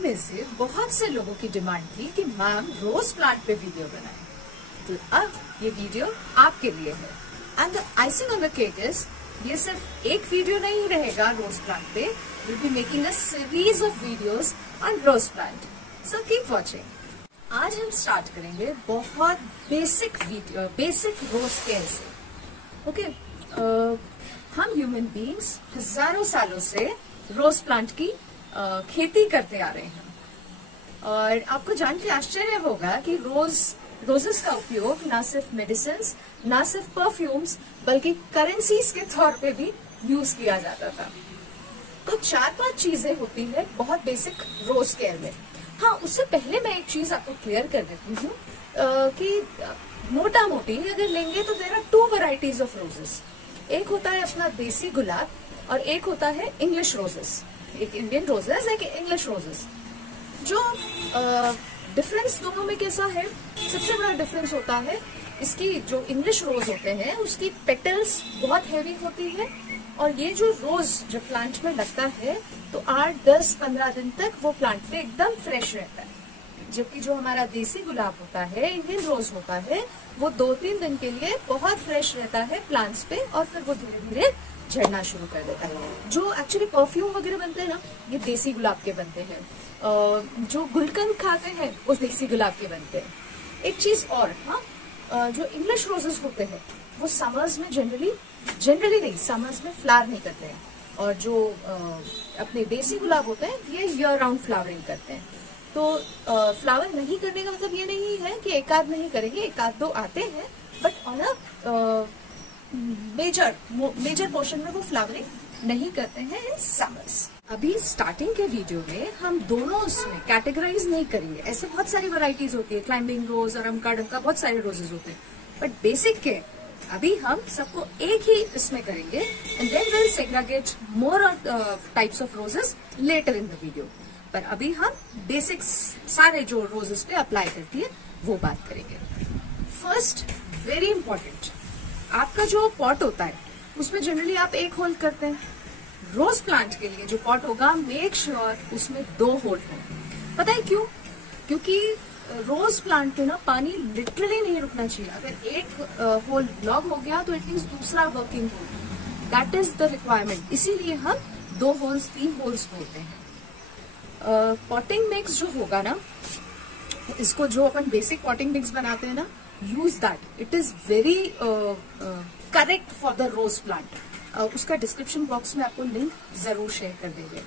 में से बहुत से लोगों की डिमांड थी कि मैम रोज प्लांट पे वीडियो बनाएं, तो अब ये वीडियो आपके लिए है। And the icing on the cake is, ये सिर्फ एक वीडियो नहीं रहेगा रोज प्लांट पे, will be making a series of videos on rose plant, so keep watching. आज हम स्टार्ट करेंगे बहुत basic video, basic rose care से। ओके, हम ह्यूमन बीइंग्स हजारों सालों से रोज प्लांट की खेती करते आ रहे हैं, और आपको जान के आश्चर्य होगा कि रोजेस का उपयोग ना सिर्फ मेडिसिन, ना सिर्फ परफ्यूम्स, बल्कि करेंसीज के तौर पे भी यूज किया जाता था। तो 4-5 चीजें होती है बहुत बेसिक रोज केयर में। हाँ, उससे पहले मैं एक चीज आपको क्लियर कर देती हूँ कि मोटा मोटी अगर लेंगे तो there are 2 varieties of roses. एक होता है अपना देसी गुलाब और एक होता है इंग्लिश रोजेस। एक इंडियन रोजेस, एक इंग्लिश रोजेस। जो डिफरेंस दोनों में कैसा है? सबसे बड़ा डिफरेंस होता है इसकी जो इंग्लिश रोज होते हैं उसकी पेटल्स बहुत हैवी होती है, और ये जो रोज जब प्लांट में लगता है तो 8, 10, 15 दिन तक वो प्लांट पे एकदम फ्रेश रहता है। जबकि जो हमारा देसी गुलाब होता है, इंडियन रोज होता है, वो 2-3 दिन के लिए बहुत फ्रेश रहता है प्लांट्स पे, और फिर वो धीरे धीरे झड़ना शुरू कर देता है। जो एक्चुअली परफ्यूम वगैरह बनते हैं ना, ये देसी गुलाब के बनते हैं। जो गुलकंद खाते हैं वो देसी गुलाब के बनते हैं। एक चीज और, हाँ, जो इंग्लिश रोजेस होते हैं वो समर्स में जनरली नहीं, समर्स में फ्लावर नहीं करते हैं, और जो अपने देसी गुलाब होते हैं ये ईयर राउंड फ्लावरिंग करते हैं। तो फ्लावर नहीं करने का मतलब ये नहीं है कि एक आध नहीं करेंगे, एक आध 2 आते हैं, but on a major portion में वो फ्लावरिंग नहीं करते हैं इन समर्स। अभी स्टार्टिंग के वीडियो में हम दोनों उसमें कैटेगराइज नहीं करेंगे। ऐसे बहुत सारी वैरायटीज होती है, क्लाइंबिंग रोज और अमका डमका, बहुत सारे रोजेस होते हैं, बट बेसिक के अभी हम सबको एक ही इसमें करेंगे, and then will segregate more types of roses later in the video. पर अभी हम बेसिक्स सारे जो रोजेस पे अप्लाई करती है वो बात करेंगे। फर्स्ट, वेरी इंपॉर्टेंट, आपका जो पॉट होता है उसमें जनरली आप एक होल करते हैं। रोज प्लांट के लिए जो पॉट होगा, मेक श्योर उसमें 2 होल हो। पता है क्यों? क्योंकि रोज प्लांट पे ना पानी लिटरली नहीं रुकना चाहिए। अगर एक होल ब्लॉक हो गया तो एटलीस्ट दूसरा working hole, that is the requirement. इसीलिए हम 2 होल्स 3 होल्स बोलते हैं। पॉटिंग मिक्स जो होगा ना, इसको जो अपन बेसिक पॉटिंग मिक्स बनाते हैं ना, use that, it is very correct for the rose plant. उसका डिस्क्रिप्शन बॉक्स में आपको लिंक जरूर शेयर कर देंगे।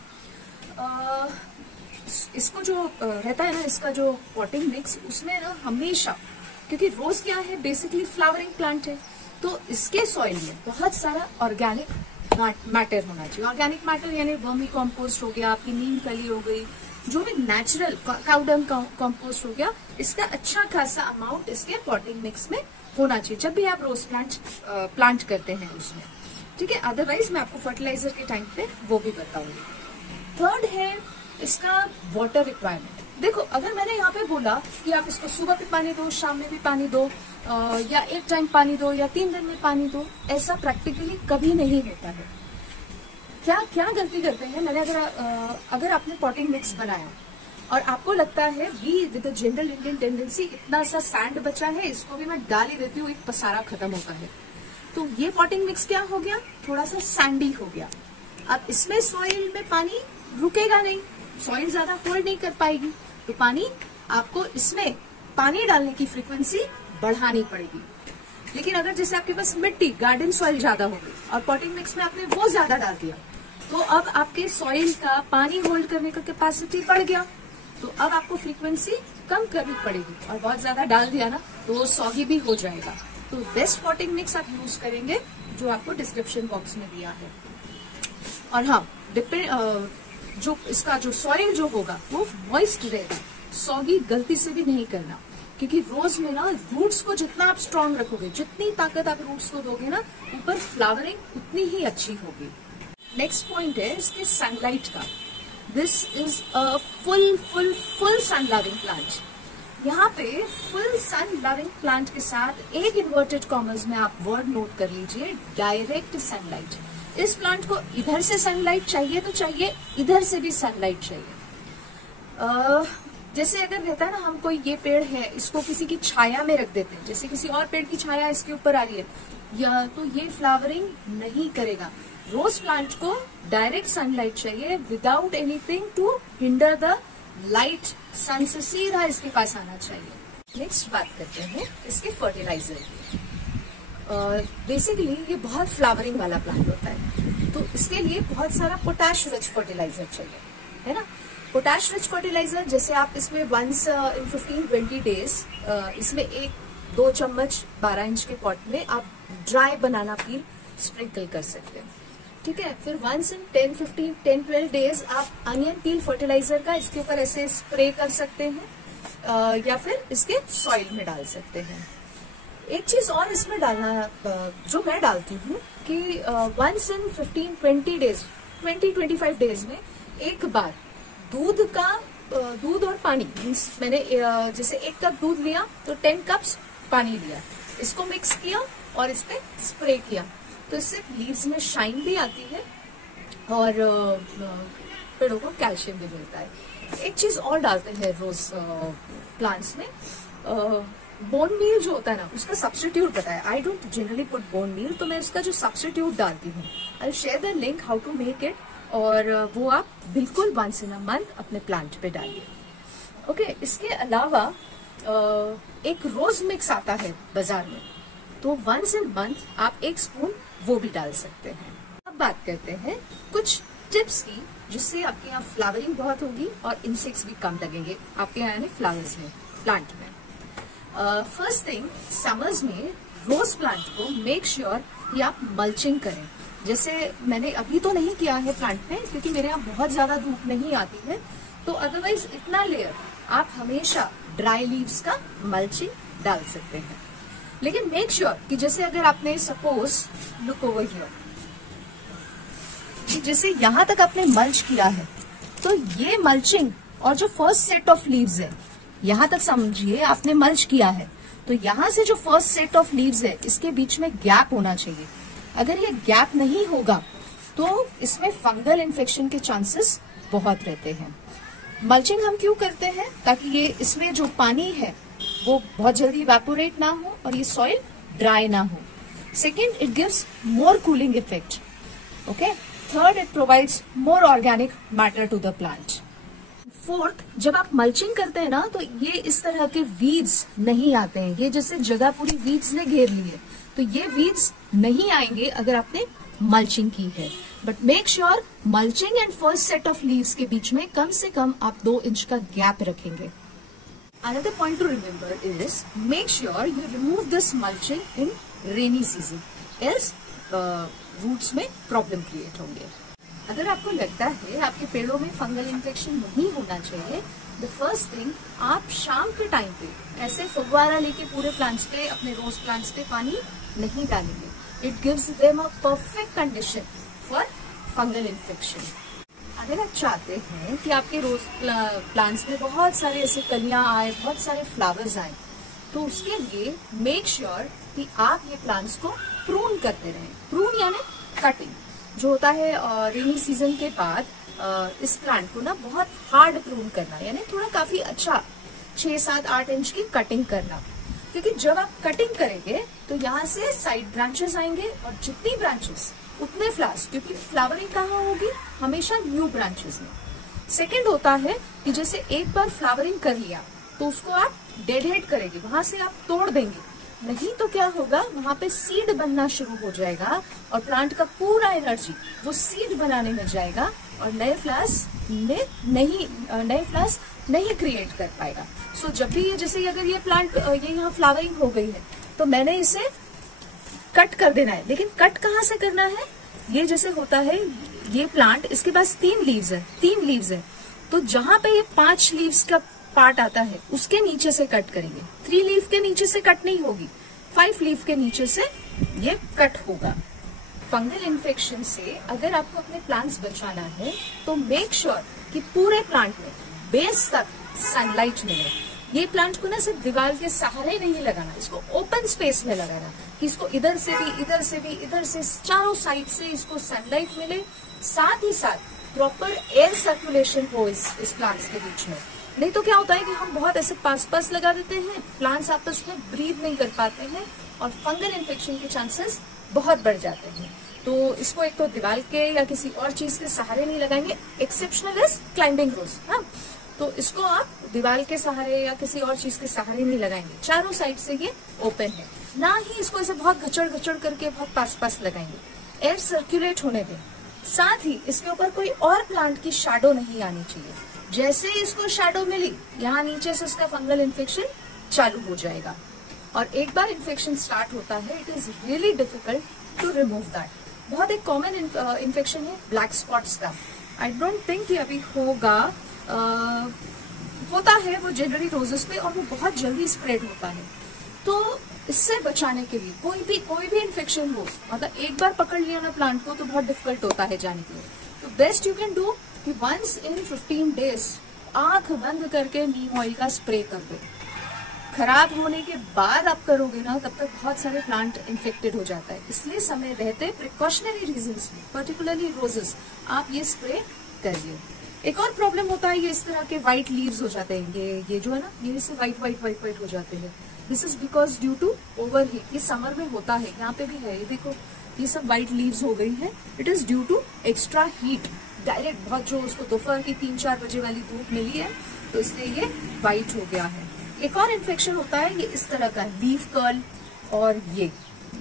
इसको जो रहता है ना, इसका जो पॉटिंग मिक्स, उसमें ना हमेशा, क्योंकि रोज क्या है, बेसिकली फ्लावरिंग प्लांट है, तो इसके सॉइल में बहुत सारा ऑर्गेनिक मैटर होना चाहिए। ऑर्गेनिक मैटर यानी वर्मी कॉम्पोस्ट हो गया, आपकी नीम खली हो गई, जो भी नेचुरल काउडंग कॉम्पोस्ट हो गया, इसका अच्छा खासा अमाउंट इसके पॉटिंग मिक्स में होना चाहिए जब भी आप रोज प्लांट करते हैं उसमें, ठीक है। अदरवाइज मैं आपको फर्टिलाइजर के टाइम पे वो भी बताऊंगी। थर्ड है इसका वाटर रिक्वायरमेंट। देखो, अगर मैंने यहाँ पे बोला कि आप इसको सुबह भी पानी दो, शाम में भी पानी दो, या एक टाइम पानी दो, या 3 दिन में पानी दो, ऐसा प्रैक्टिकली कभी नहीं होता है। क्या गलती करते हैं? मैंने अगर आपने पॉटिंग मिक्स बनाया और आपको लगता है we with the general Indian tendency, इतना सा सैंड बचा है, इसको भी मैं डाल ही देती हूँ, एक पसारा खत्म होता है, तो ये पॉटिंग मिक्स क्या हो गया? थोड़ा सा सैंडी हो गया। अब इसमें सॉइल में पानी रुकेगा नहीं, सॉइल ज्यादा होल्ड नहीं कर पाएगी, तो पानी आपको इसमें पानी डालने की फ्रीक्वेंसी बढ़ानी पड़ेगी। लेकिन अगर जैसे आपके पास मिट्टी, गार्डन सॉइल ज्यादा हो गई और पॉटिंग मिक्स में आपने वो ज्यादा डाल दिया, तो अब आपके सॉइल का पानी होल्ड करने का कैपेसिटी बढ़ गया, तो अब आपको फ्रीक्वेंसी कम करनी पड़ेगी, और बहुत ज्यादा डाल दिया ना तो वो सॉगी भी हो जाएगा। तो बेस्ट पॉटिंग मिक्स आप यूज करेंगे जो आपको डिस्क्रिप्शन बॉक्स में दिया है। और हाँ, जो इसका जो सॉइल जो होगा वो मॉइस्ट रहेगा, सॉगी गलती से भी नहीं करना, क्योंकि रोज में ना रूट्स को जितना आप स्ट्रांग रखोगे, जितनी ताकत आप रूट्स को दोगे ना, ऊपर फ्लावरिंग उतनी ही अच्छी होगी। नेक्स्ट पॉइंट है इसके सनलाइट का। This is a full sun loving plant. यहाँ पे फुल सन लविंग प्लांट के साथ एक इन्वर्टेड कॉमर्स में आप वर्ड नोट कर लीजिए, डायरेक्ट सनलाइट। इस प्लांट को इधर से सनलाइट चाहिए तो चाहिए, इधर से भी सनलाइट चाहिए। जैसे अगर रहता है ना, हम कोई ये पेड़ है इसको किसी की छाया में रख देते हैं, जैसे किसी और पेड़ की छाया इसके ऊपर आ रही है, या तो ये फ्लावरिंग नहीं करेगा। रोज प्लांट को डायरेक्ट सनलाइट चाहिए without anything to hinder the light. Sun से सीधा इसके पास आना चाहिए। नेक्स्ट बात करते हैं इसके फर्टिलाइजर की। बेसिकली ये बहुत फ्लावरिंग वाला प्लांट होता है, तो इसके लिए बहुत सारा पोटैश रिच फर्टिलाइजर चाहिए, है ना। पोटैश रिच फर्टिलाइजर जैसे आप इसमें वंस इन 15-20 डेज इसमें 1-2 चम्मच 12 इंच के पॉट में आप ड्राई बनाना पील स्प्रिंकल कर सकते हैं, ठीक है। फिर वंस इन 10-12 डेज आप अनियन पील फर्टिलाइजर का इसके ऊपर ऐसे स्प्रे कर सकते हैं, या फिर इसके सॉइल में डाल सकते हैं। एक चीज और इसमें डालना जो मैं डालती हूँ कि वंस इन 15-20 डेज 20-25 डेज में एक बार दूध और पानी, मीन्स मैंने जैसे 1 कप दूध लिया तो 10 कप्स पानी लिया, इसको मिक्स किया और इस पे स्प्रे किया, तो इससे लीव्स में शाइन भी आती है और पेड़ों को कैल्शियम भी मिलता है। एक चीज और डालते हैं रोज प्लांट्स में, बोन मील जो होता है ना, उसका सब्स्टिट्यूट पता है। I don't generally put bone meal, तो मैं उसका जो सब्स्टिट्यूट डालती हूँ, I share the link how to make it, और वो आप बिल्कुल वंस इन अ मंथ अपने प्लांट पे डालिए। ओके, इसके अलावा एक रोज मिक्स आता है बाजार में, तो वंस इन मंथ आप 1 स्पून वो भी डाल सकते हैं। अब बात करते हैं कुछ टिप्स की, जिससे आपके यहाँ फ्लावरिंग बहुत होगी और इंसेक्ट्स भी कम लगेंगे आपके यहाँ फ्लावर्स में, प्लांट में। फर्स्ट थिंग, समर्स में रोज प्लांट को मेक श्योर कि आप मल्चिंग करें। जैसे मैंने अभी तो नहीं किया है प्लांट में, क्योंकि मेरे यहाँ बहुत ज्यादा धूप नहीं आती है, तो अदरवाइज इतना लेयर आप हमेशा ड्राई लीव्स का मल्चिंग डाल सकते हैं। लेकिन मेक श्योर कि जैसे अगर आपने सपोज लुक ओवर हियर, कि जैसे यहाँ तक आपने मल्च किया है, तो ये मल्चिंग और जो फर्स्ट सेट ऑफ लीव्स है, यहाँ तक समझिए आपने मल्च किया है, तो यहाँ से जो फर्स्ट सेट ऑफ लीव्स है इसके बीच में गैप होना चाहिए। अगर ये गैप नहीं होगा तो इसमें फंगल इन्फेक्शन के चांसेस बहुत रहते हैं। मल्चिंग हम क्यों करते हैं? ताकि ये इसमें जो पानी है वो बहुत जल्दी इवेपोरेट ना हो और ये सॉइल ड्राई ना हो। Second, it gives more cooling effect. Okay, third, it provides more organic matter to the plant. Fourth, जब आप मल्चिंग करते हैं ना, तो ये इस तरह के वीड्स नहीं आते हैं। ये जैसे जगह पूरी वीड्स ने घेर ली है, तो ये वीड्स नहीं आएंगे अगर आपने मल्चिंग की है। But make sure mulching and first set of leaves के बीच में कम से कम आप 2 इंच का गैप रखेंगे। Another point to remember is make sure you remove this mulching in rainy season, else roots में problem create होंगे। अगर आपको लगता है आपके पेड़ों में फंगल इन्फेक्शन नहीं होना चाहिए, द फर्स्ट थिंग, आप शाम के टाइम पे ऐसे फव्वारा लेके पूरे प्लांट्स पे, अपने रोज प्लांट्स पे पानी नहीं डालेंगे। It gives them a perfect condition for fungal infection. अगर आप चाहते हैं कि आपके रोज प्लांट्स में बहुत सारे ऐसे कलियां आए, बहुत सारे फ्लावर्स आए, तो उसके लिए मेक श्योर कि आप ये प्लांट्स को प्रून करते रहें। प्रून यानी कटिंग जो होता है रेनी सीजन के बाद इस प्लांट को ना बहुत हार्ड प्रून करना, यानी थोड़ा काफी अच्छा 6-7-8 इंच की कटिंग करना। क्योंकि जब आप कटिंग करेंगे तो यहाँ से साइड ब्रांचेस आएंगे और जितनी ब्रांचेस उतने फ्लावर्स, क्योंकि फ्लावरिंग कहाँ होगी? हमेशा न्यू ब्रांचेस में। सेकंड होता है कि जैसे एक बार फ्लावरिंग कर लिया तो उसको आप डेड हेड करेंगे, वहां से आप तोड़ देंगे, नहीं तो क्या होगा, वहां पे सीड बनना शुरू हो जाएगा और प्लांट का पूरा एनर्जी वो सीड बनाने में जाएगा और नए फ्लावर्स नहीं क्रिएट कर पाएगा। सो जब भी ये जैसे अगर ये प्लांट ये यहाँ फ्लावरिंग हो गई है तो मैंने इसे कट कर देना है। लेकिन कट कहाँ से करना है? ये जैसे होता है ये प्लांट, इसके पास 3 लीव्स है, तो जहां पे ये 5 लीव्स का पार्ट आता है उसके नीचे से कट करेंगे। 3 लीफ के नीचे से कट नहीं होगी, 5 लीफ के नीचे से ये कट होगा। फंगल इन्फेक्शन से अगर आपको अपने प्लांट्स बचाना है तो मेक श्योर कि पूरे प्लांट में बेस तक सनलाइट मिले। ये प्लांट को ना सिर्फ दीवार के सहारे नहीं लगाना, इसको ओपन स्पेस में लगाना कि इसको इधर से भी, चारों साइड से इसको सनलाइट मिले। साथ ही साथ प्रॉपर एयर सर्कुलेशन हो इस प्लांट्स के बीच में। नहीं तो क्या होता है कि हम बहुत ऐसे पास लगा देते हैं, प्लांट्स आपस में ब्रीथ नहीं कर पाते हैं और फंगल इन्फेक्शन के चांसेस बहुत बढ़ जाते हैं। तो इसको एक तो दीवार के या किसी और चीज के सहारे नहीं लगाएंगे, एक्सेप्शनल इज क्लाइंबिंग रोज। हाँ, तो इसको आप दीवार के सहारे या किसी और चीज के सहारे नहीं लगाएंगे। चारों साइड से ये ओपन है, ना ही इसको ऐसे बहुत घचड़ करके बहुत पास लगाएंगे। एयर सर्कुलेट होने दें, साथ ही इसके ऊपर कोई और प्लांट की शैडो नहीं आनी चाहिए। जैसे ही इसको शैडो मिली, यहाँ नीचे से इसका फंगल इन्फेक्शन चालू हो जाएगा और एक बार इन्फेक्शन स्टार्ट होता है, it is really difficult to remove that. बहुत एक कॉमन इन्फेक्शन है ब्लैक स्पॉट्स का। आई डोंट थिंक कि अभी होगा, होता है वो जनरली रोजेस पे और वो बहुत जल्दी स्प्रेड होता है। तो इससे बचाने के लिए कोई भी इन्फेक्शन हो, मतलब एक बार पकड़ लिया ना प्लांट को तो बहुत डिफिकल्ट होता है जाने के लिए। तो बेस्ट यू कैन डू कि वंस इन 15 डेज आंख बंद करके नीम ऑयल का स्प्रे कर दो। खराब होने के बाद आप करोगे ना, तब तक बहुत सारे प्लांट इन्फेक्टेड हो जाता है। इसलिए समय रहते प्रिकॉशनरी रीजंस में, पर्टिकुलरली रोजेस, आप ये स्प्रे करिए। एक और प्रॉब्लम होता है, ये इस तरह के व्हाइट लीव्स हो जाते हैं, ये जो है ना, ये इससे व्हाइट हो जाते हैं। This is because due to over heat. ये समर में होता है, यहाँ पे भी है, ये देखो ये सब व्हाइट लीव्स हो गई हैं। It is due to extra heat, direct बहुत जो उसको दोपहर की 3-4 बजे वाली धूप मिली है, तो इसलिए ये व्हाइट हो गया है। एक और इन्फेक्शन होता है, ये इस तरह का लीफ कर्ल और ये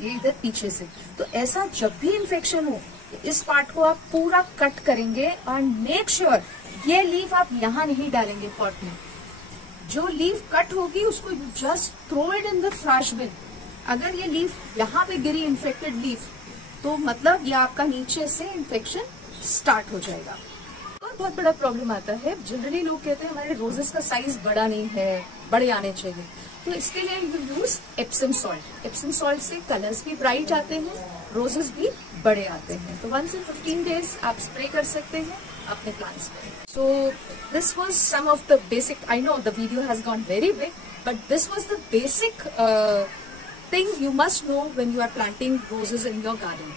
इधर पीछे से। तो ऐसा जब भी इन्फेक्शन हो, इस पार्ट को आप पूरा कट करेंगे और मेक श्योर ये लीफ आप यहाँ नहीं डालेंगे पॉट में। जो लीफ कट होगी उसको just throw it in the trash bin. अगर ये लीफ यहाँ पे गिरी इन्फेक्टेड लीफ, तो मतलब ये आपका नीचे से इन्फेक्शन स्टार्ट हो जाएगा। और बहुत बड़ा प्रॉब्लम आता है, जनरली लोग कहते हैं हमारे रोजेस का साइज बड़ा नहीं है, बड़े आने चाहिए, तो इसके लिए you use Epsom salt. Epsom salt से कलर्स भी ब्राइट आते हैं, रोजेस भी बड़े आते हैं। तो वंस इन 15 डेज आप स्प्रे कर सकते हैं अपने प्लांट्स में। So this was some of the basic, I know the video has gone very big, but this was the basic thing you must know when you are planting roses in your garden.